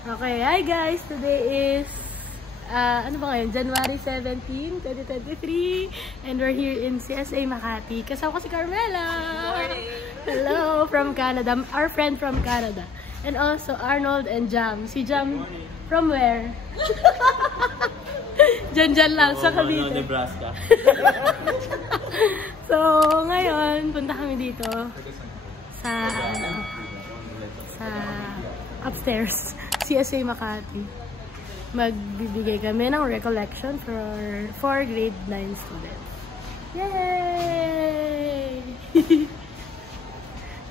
Okay, hi guys! Today is, ano ba ngayon? January 17, 2023. And we're here in CSA Makati. Kasama ko si Carmela! Morning! Hello! From Canada. Our friend from Canada. And also Arnold and Jam. Si Jam, from where? Diyan lang, sa Cavite. Nebraska. So, ngayon, punta kami dito sa, sa upstairs. CSA Makati. Magbibigay kami ng recollection for grade 9 students. Yay!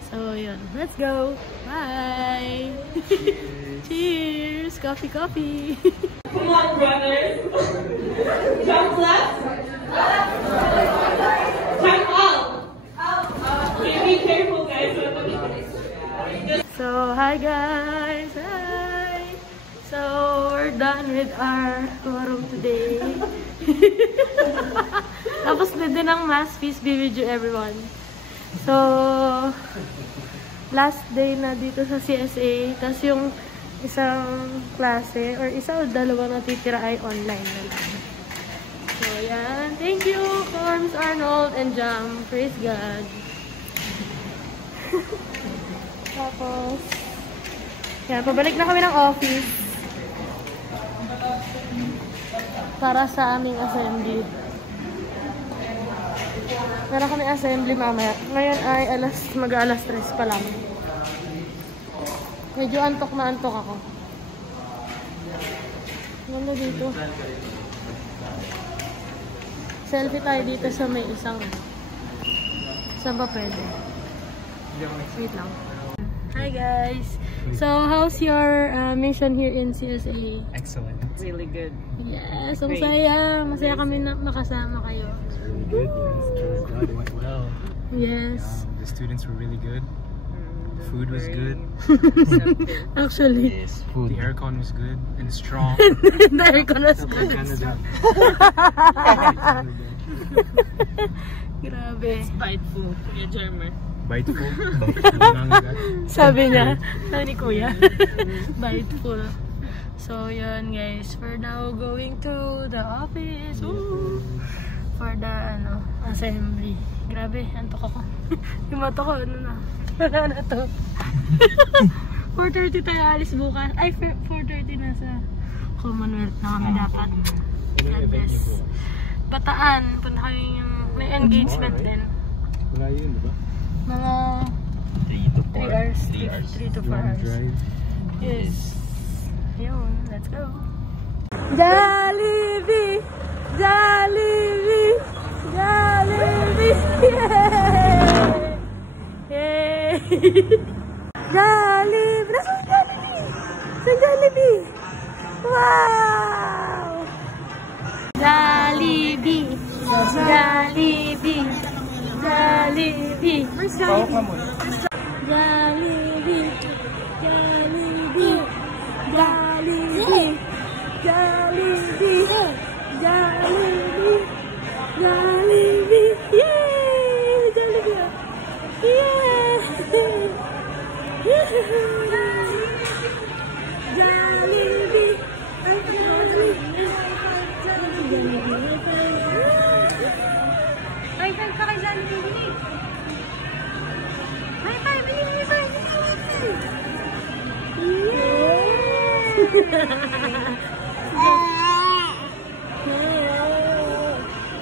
So, yun. Let's go! Bye! Cheers! Coffee, coffee! Come on, brothers! Jump left! Jump out! Okay, be careful, guys. So, hi guys! Hi! So, we're done with our quorum today. Tapos na din ang mass feast video, everyone. So, last day na dito sa CSA. Tapos yung isang klase, or isa o dalawa natitira ay online na lang. So, yan. Thank you, Forms, Arnold, and Jam. Praise God. Tapos, yan, pabalik na kami ng office para sa aming assembly. Meron kami assembly mamaya. Ngayon ay mag-alas 3 pa lang. Medyo antok na antok ako. Ganda dito. Selfie tayo dito sa may isang. Saan ba pwede? Wait lang. Hi guys! So, how's your mission here in CSA? Excellent. Really good. Yes, ang saya. Masaya kami na makasama kayo. Really good. Yes. God, it went well. Yes. The students were really good. The food was good. Actually. Yes, food. The aircon was good and strong. The aircon was good. Canada. Grabe. Spiteful. Kuya Jermer. Biteful. Sabi niya. Sabi ni Kuya. Biteful. So, yun guys. We're now going to the office. Ooh, for the, assembly. Grabe, antok ako. Yung mata ko, wala na to. 4:30 tayo alis bukas. Ay, 4:30 na sa Commonwealth na kami dapat. Address. Bataan. Punta kami yung may engagement din. Wala yun, diba? Mga 3 hours. 3 to 4 hours. Yes. Yun, let's go. Jollibee! Jollibee! Jollibee! Yay! Yay! Jollibee! Nasaan Jollibee? Saan Jollibee? Wow! Jollibee! Jollibee! Jollibee! Where's Jollibee? Jollibee! Jollibee! Jollibee! Jollibee! Jollibee! Jollibee! Yay! Jollibee! Yay! Jollibee! Ay, saan ka kay Jollibee? Ay, tayo! Bili!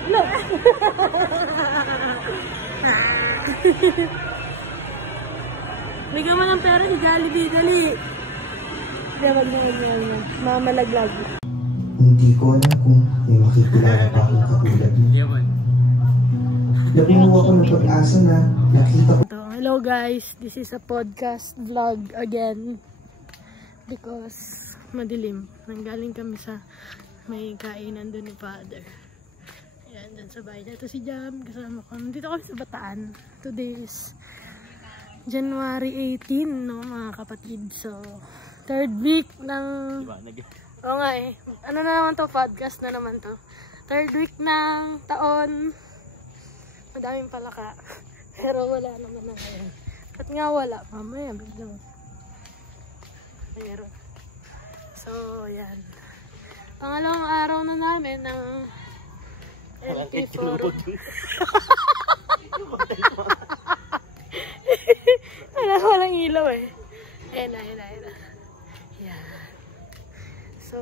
No. Bigyan mo ng pera si Jollibee, dali. Wag. Mamalaglag. Hindi ko alam kung may makikilala pa akong katulad niya. Napuno ako ng pag-asa na nakita ko. Hello guys, this is a podcast vlog again. Because madilim. Nanggaling kami sa may kainan doon ni Father. Ayan, dyan sa bahay. Ito si Jam, kasama ko. Nandito kami sa Bataan. Today is January 18, no mga kapatid. So, third week ng... Oo nga eh. Ano na naman to? Podcast na naman to. Third week ng taon. Madaming palaka. Pero wala naman na ngayon. Ba't nga wala? Mamaya, biglang. Meron. So, yan. Pangalawang araw na namin ng LP Forum. Walang ilaw eh. Ayan na. Yan. So,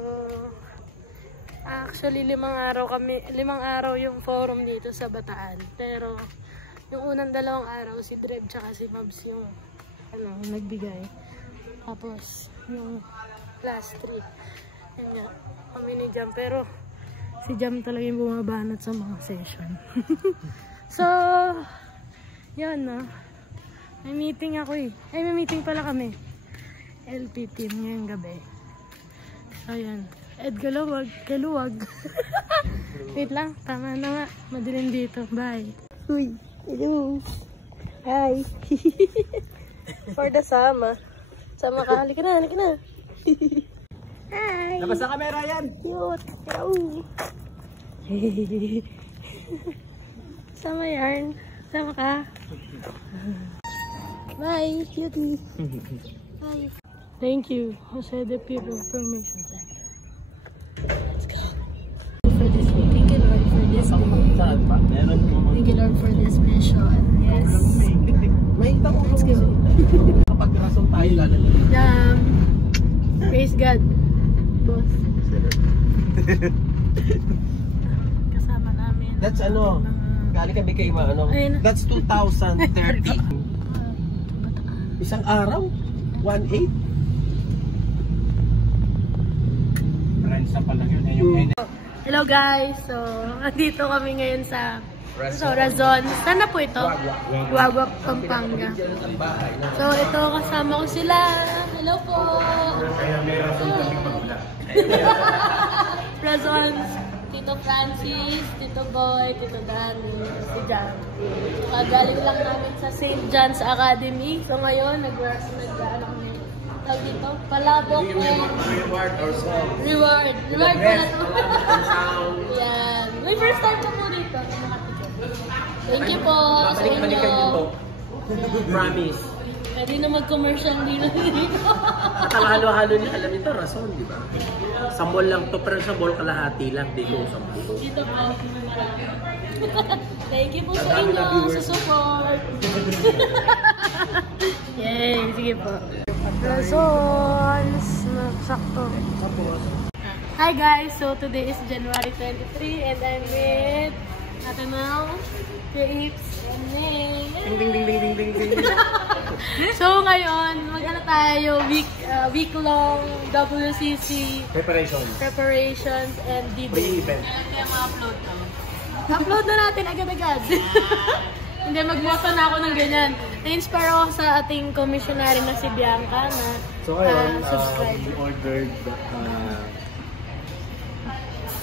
actually 5 araw yung forum dito sa Bataan. Pero, yung unang 2 araw, si Dreb tsaka si Mabs yung nagbigay. Tapos, yung last 3. Yan nga, kami ni Jam. Pero, si Jam talaga yung bumabanat sa mga session. So, yan na. May meeting ako eh. Ay, may meeting pala kami. LP team ngayong gabi. Ayan. Ed Kaluwag. Wait lang, tama na nga. Madilim dito. Bye. Uy, hello. Hi. For the sama. Sama ka. Halika na. Hi. Labas sa camera yan. Cute. Hello. Sama yarn. Sama ka. Bye, cutie. Bye. Thank you. Jose de Piro Permission. Let's go. Thank you, Lord, for this day. Thank you, Lord, for this mission. Yes. Let's go. Kapag rason tayo lalagyan. Praise God. Boss. Kasama namin. That's Kali kami kay Ayun. That's 2030. Isang araw? 1.8? Friends na pala yun. Hello guys. So, andito kami ngayon sa Razon. Saan na po ito? Guagua, Pampanga. So, ito kasama ko sila. Hello po. Razon. Tito Francis, Tito Boy, Tito Danny, si Jan. Galing lang namin sa St. John's Academy. So ngayon, kami. Tawag dito, palabok eh. Reward pala ito. Yan. May first time ko po dito. Thank you po sa inyo. Promise. Pwede na mag-commercial dito. At ang halo-halo niya, alam nito, rason, di ba? Sa mall lang to, pero sa mall kalahati lang, di ko sa mall. Dito po, marami. Thank you po sa inyo, sa support. Yay, sige po. Razons, sakto. Hi guys, so today is January 23 and I'm with Atamao, Apes, and May. Ding. So ngayon, mag-ano tayo, week-long WCC preparations and D-Day. Pre-event. Kaya ma-upload to. Upload na natin agad-agad. Hindi, magmoto na ako ng ganyan. Na-inspire ako sa ating commissionary na si Bianca na So ngayon, subscribe. we ordered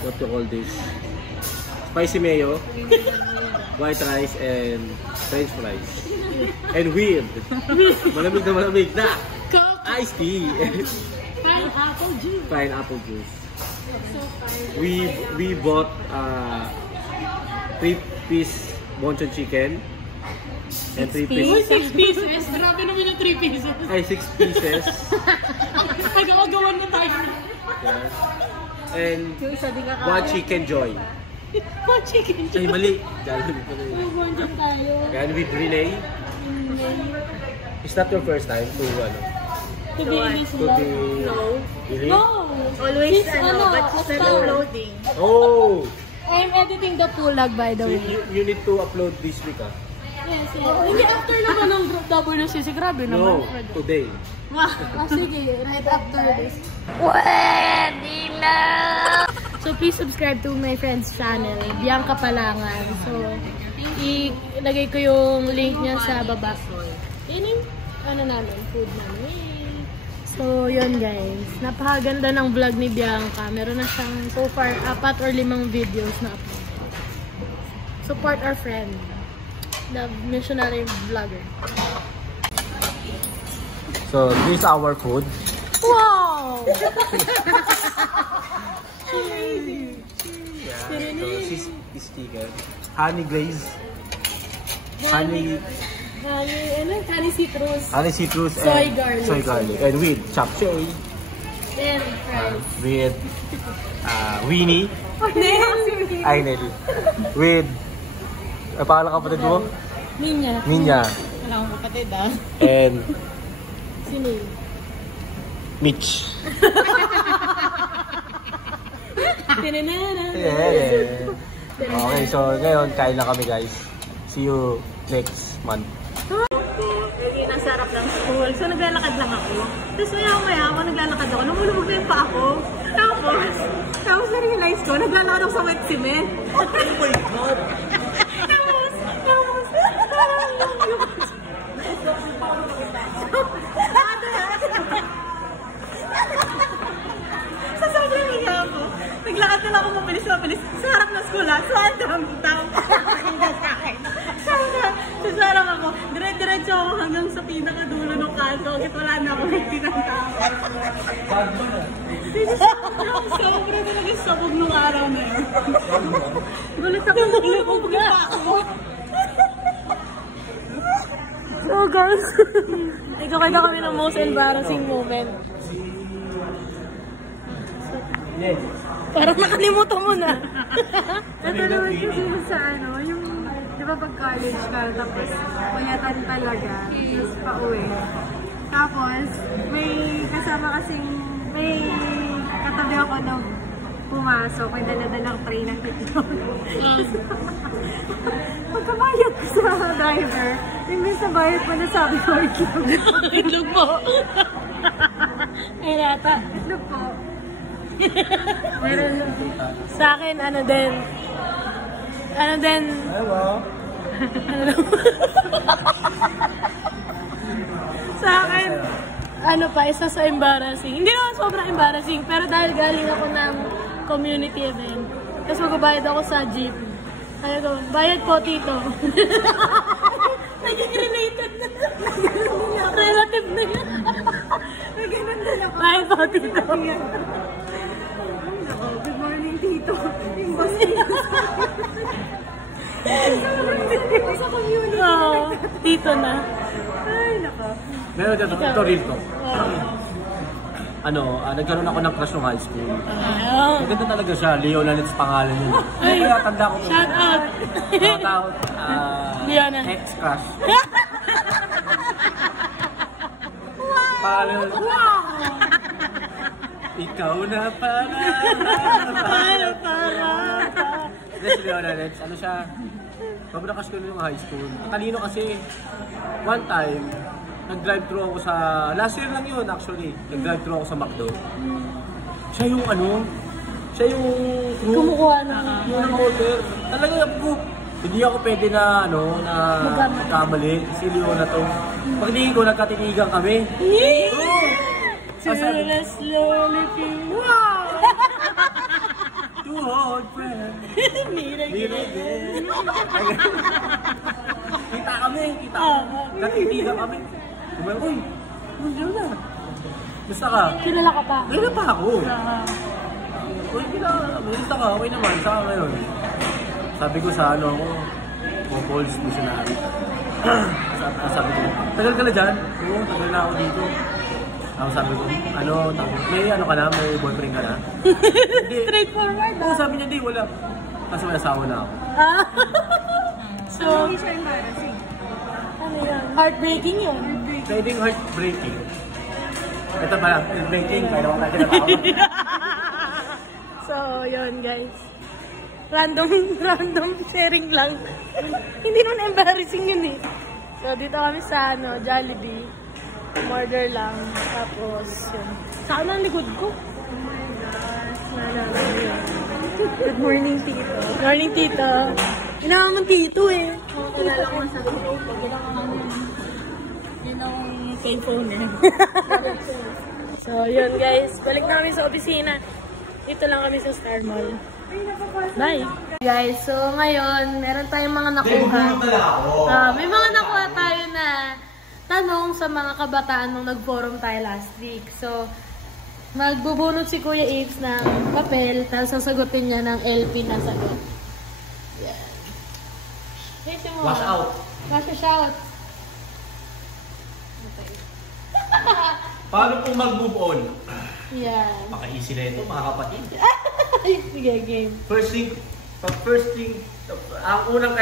what you call this? Spicy mayo, white rice, and french fries. And weird. Malamig na iced tea. Pineapple juice. We bought 3-piece bonchon chicken and 3 pieces. 6 pieces? Grabe naman yung 3 pieces. Ay, 6 pieces. Ay, gawagawan mo tayo. Yes. And 1 chicken joy. 1 chicken joy. Ay, mali. Dahil pala yun. Bonchon tayo. And with Renee. Is that your first time to To be in this vlog? No. Really? No! Always, but still uploading. Oh! I'm editing the vlog, by the So way. you need to upload this week, ah? Yes. Hindi after naman ng WCC. Grabe No, naman. today. Sige, right after this. Pwede na! So please subscribe to my friend's channel, Bianca Palangan. So, ilagay ko yung link niya sa baba. Yun yung namin, food namin. So, yun guys. Napakaganda ng vlog ni Bianca. Meron na siyang so far 4 or 5 videos na upload. Support our friend, the missionary vlogger. So, this is our food. Wow! Yeah, so this is chicken. Honey glaze. Honey Honey citrus. citrus Soy and garlic. soy garlic. And with chop suey. Then, with Winnie. Ay, Nelly. With, pangalan kapatid mo? Ninya. Ninya. Wala akong kapatid ah. And Sino yun? Mitch. Tinanana. Yeah. Okay, so ngayon, kain na kami guys. See you next month. Yung nasa harap ng school. So, naglalakad lang ako. Tapos maya ako, naglalakad ako. Namulubog na yung pa ako. Tapos na-realize ko, naglalakad ako sa wet cement. Oh my God! Tapos, parang yung... Sa sobrang higa ako, naglakad na lang ako mabilis. Sa harap ng school ha. So, ang daming tao. Sa harap ako, dire-diretso ako hanggang sa pinakadulo ng kanto. Kasi wala na ako nagtinang tao. Sobra talaga sabog nung araw na yun. Gulat ako, naglubog pa ako. So guys, ikaw kami ng most embarrassing moment. Parang nakalimutan mo na. Ito naman kasi sa ano, yung, di ba pag college ka, tapos mayatan talaga, tapos pauwi. Tapos, may kasama kasing, may katabi ako na pumasok, may dala-dalang tray ng itlog. Pagkabayad ko sa driver, yung sa bayad mo na sabi ko, itlog. Itlog mo. Ay nata. Itlog po. Meron sa akin, ano din. Sa akin, ano pa, isa sa embarrassing. Hindi naman sobrang embarrassing, pero dahil galing ako ng community event, tapos magbabayad ako sa jeep. Sabi ko, bayad po, tito. Naging related na. Relative na yan. Bayad po, tito. Good morning, tito. Yung boss niya. Sa community. Oo, tito na. Ay, nako. Meron dito, ito rito. Nagkaroon ako ng crush ng high school. Maganda talaga siya, Leonanit's pangalan yun. Kaya tanda ko. Shout out! Shout out, Leona. ex-crush. Pangalan yun. Ikaw na para. Yes, Leonanit's. Ano siya? Mabrakas ko nung high school. Talino kasi, one time, nag-drive-thru ako sa, last year lang yun actually, nag-drive-thru ako sa McDo. Siya yung Kumukuha na. Yung order. Talaga ako, hindi ako pwede na, magkamali. Si Leona to. Pagtingin ko, nagkatitigan kami. Slowly wow! Too hard, friend. Niragin. Kita kami. Katitigan kami. Uy, nandiyan na. Basta ka. Kilala ka pa? Kilala pa ako. Uy, basta ka. Okay naman. Saka ngayon. Sabi ko sa ako, Paul's missionary. Sabi ko, tagal ka na dyan? Oo, tagal na ako dito. Sabi ko, may boyfriend ka na? Straightforward. Oo, sabi niya, di, wala. Kasi may asawa na ako. So, Hindi siya embarrassing. ano yan? Heartbreaking yun. Pwedeng heartbreaking. Ito ba, heartbreaking, kaya naman natin na So, yun guys. Random sharing lang. Hindi naman embarrassing yun eh. So, dito kami sa Jollibee. Order lang. Tapos, yun. Saan ang likod ko? Oh my gosh, nalala ko yun. Good morning, tito. Morning, tito. Inaman tito eh. Nalala ko sa tito. Yun ang cellphone eh. So, yun guys. Balik na kami sa opisina. Dito lang kami sa Star Mall. Bye! Guys, so ngayon, meron tayong mga nakuha. May mga nakuha tayo na tanong sa mga kabataan nung nag-forum tayo last week. So, magbubunot si Kuya Aves ng papel, tapos sasagutin niya ng LP na sagot. Yan. Hit mo. Wash out. Wash out. Paano po mag-move on? Yeah. Paka-easy na ito, mga kapatid. Sige, game. First thing, ang unang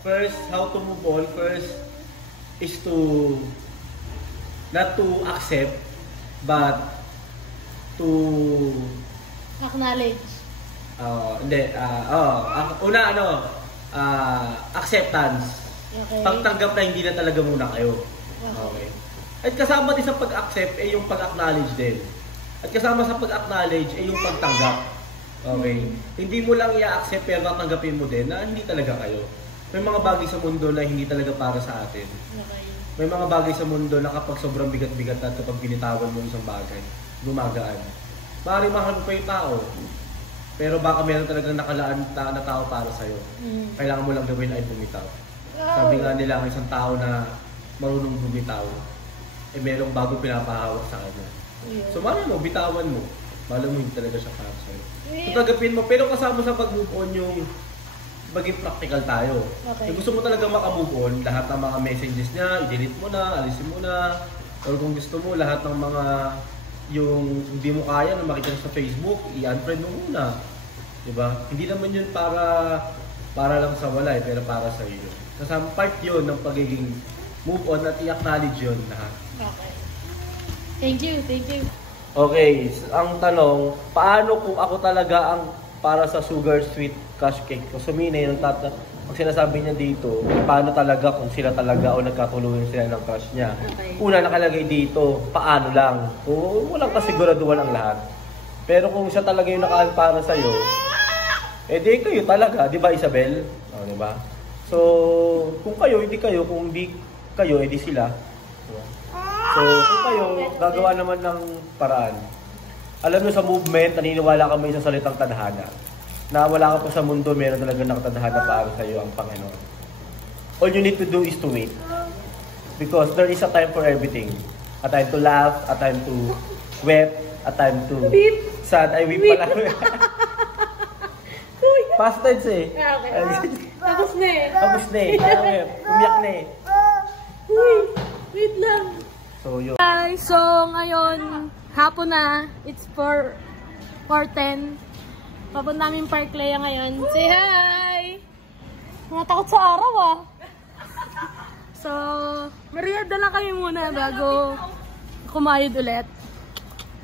first, how to move on, first is to not to accept, but to Acknowledge. acceptance. Okay. Pagtanggap na hindi na talaga muna kayo. Okay. At kasama din sa pag-accept ay yung pag-acknowledge din. At kasama sa pag-acknowledge ay yung pagtanggap. Okay. Hindi mo lang i-accept pero tatanggapin mo din na hindi talaga kayo. May mga bagay sa mundo na hindi talaga para sa atin. Okay. May mga bagay sa mundo na kapag sobrang bigat-bigat at kapag binitawan mo isang bagay, gumagaan. Maaaring mahal mo pa yung tao. Pero baka meron talagang nakalaan na tao para sa'yo. Kailangan mo lang gawin ay bumitaw. Sabi nga nila ang isang tao na marunong bumitaw, eh merong bagong pinapahawak sa kanya. So malay mo, bitawan mo. Malay mo hindi talaga siya para sa'yo. So tagapin mo, pero kasama sa pag-move on yung maging practical tayo. Okay. Kung gusto mo talaga maka-move on, lahat ng mga messages niya, i-delete mo na, alisin mo na. Or kung gusto mo, lahat ng mga yung hindi mo kaya na makita sa Facebook, i-unfriend mo muna. Diba? Hindi naman yun para lang sa wala pero para sa iyo. Kasama part yun ng pagiging move on at i-acknowledge yun lahat. Okay. Thank you. Okay, ang tanong, paano kung ako talaga ang para sa sugar sweet crush cake? So Mina, yung pag sinasabi niya dito, paano talaga kung sila talaga o nagkatulungan sila ng crush niya? Okay. Una nakalagay dito, paano lang? Kung walang kasiguraduhan ang lahat. Pero kung siya talaga yung nakaan para sa'yo, eh di kayo talaga, di ba Isabel? O, di ba? So, kung kayo, hindi kayo. Kung hindi kayo, edi sila. Diba? So, kung kayo, gagawa naman ng paraan. Alam nyo sa movement, naniniwala kami sa salitang tadhana. Na wala ka pa sa mundo, meron talaga nakatadhana para sa iyo ang Panginoon. All you need to do is to wait. Because there is a time for everything. A time to laugh, a time to weep, a time to sad. Ay, weep pala. Past tense eh. Okay. Tapos na eh. Tapos na eh. Umiyak na eh. Wait lang. So, yun. Guys, so ngayon, hapon na. It's 4:10. Papunta namin Park Lea ngayon. Say hi! Mga takot sa araw ah. So, merienda lang kami muna bago kumayod ulit.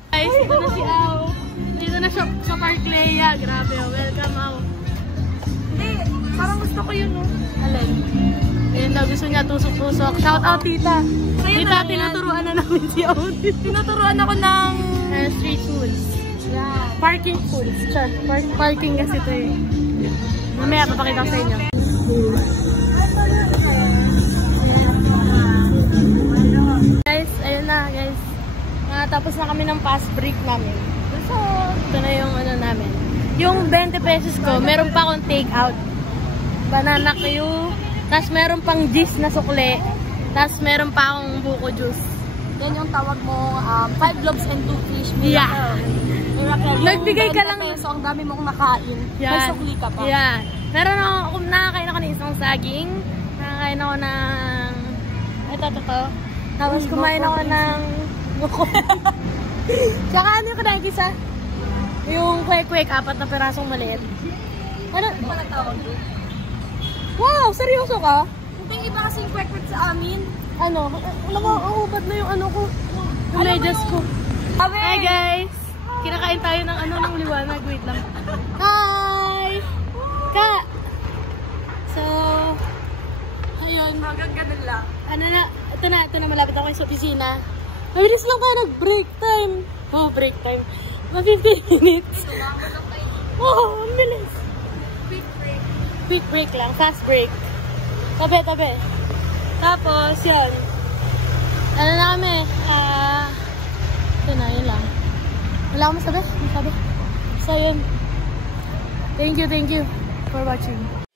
Guys, dito na si Au. Dito na siya sa Park Lea. Grabe, welcome Au. Hindi, parang gusto ko yun, no? Alin? Ayun daw, gusto niya tusok-tusok. Shout out, tita. Tita, tinuturuan na namin si Au. Tinuturuan ako ng street foods. Yeah. Parking foods. Char. Parking kasi ito eh. Mamaya, papakita ko sa inyo. Guys, ayun na guys. Tapos na kami ng fast break namin. So, ito na yung ano namin. Yung 20 pesos ko, meron pa akong take out. Banana Q. Tapos meron pang juice na sukle. Tapos meron pa akong buko juice. Yan yung tawag mo, 5 globes and 2 fish. Yeah. Miracle. Nagbigay ka lang. Peso, ang dami mong nakain. Yan. May sukli ka pa. Yeah. Meron ako, nakakain ako ng isang saging. Nakakain ako ng... Ito. Tapos kumain ako ng... buko. Tsaka ano yung kadaig isa? Yung kwek-kwek, 4 na perasong maliit. Ano? Ano tawag doon? Wow! Seryoso ka? Yung iba kasing kwek-kwek sa amin. Ano? Alam mo, ang ubad na yung ano ko. Yung medyas ko. Hi guys! Kinakain tayo ng ano ng liwanag. Wait lang. Hi! Ka! So, ayun. Hanggang ganun lang. Ano na, ito na, malapit ako sa opisina. Mabilis lang ka, nag-break time. Oh, break time. 15 minutes. Oh, ang bilis. Quick break lang, fast break. Tabi. Tapos, yun. Ano na kami? Ito na, yun lang. Wala akong masabi. So, yun. Thank you for watching.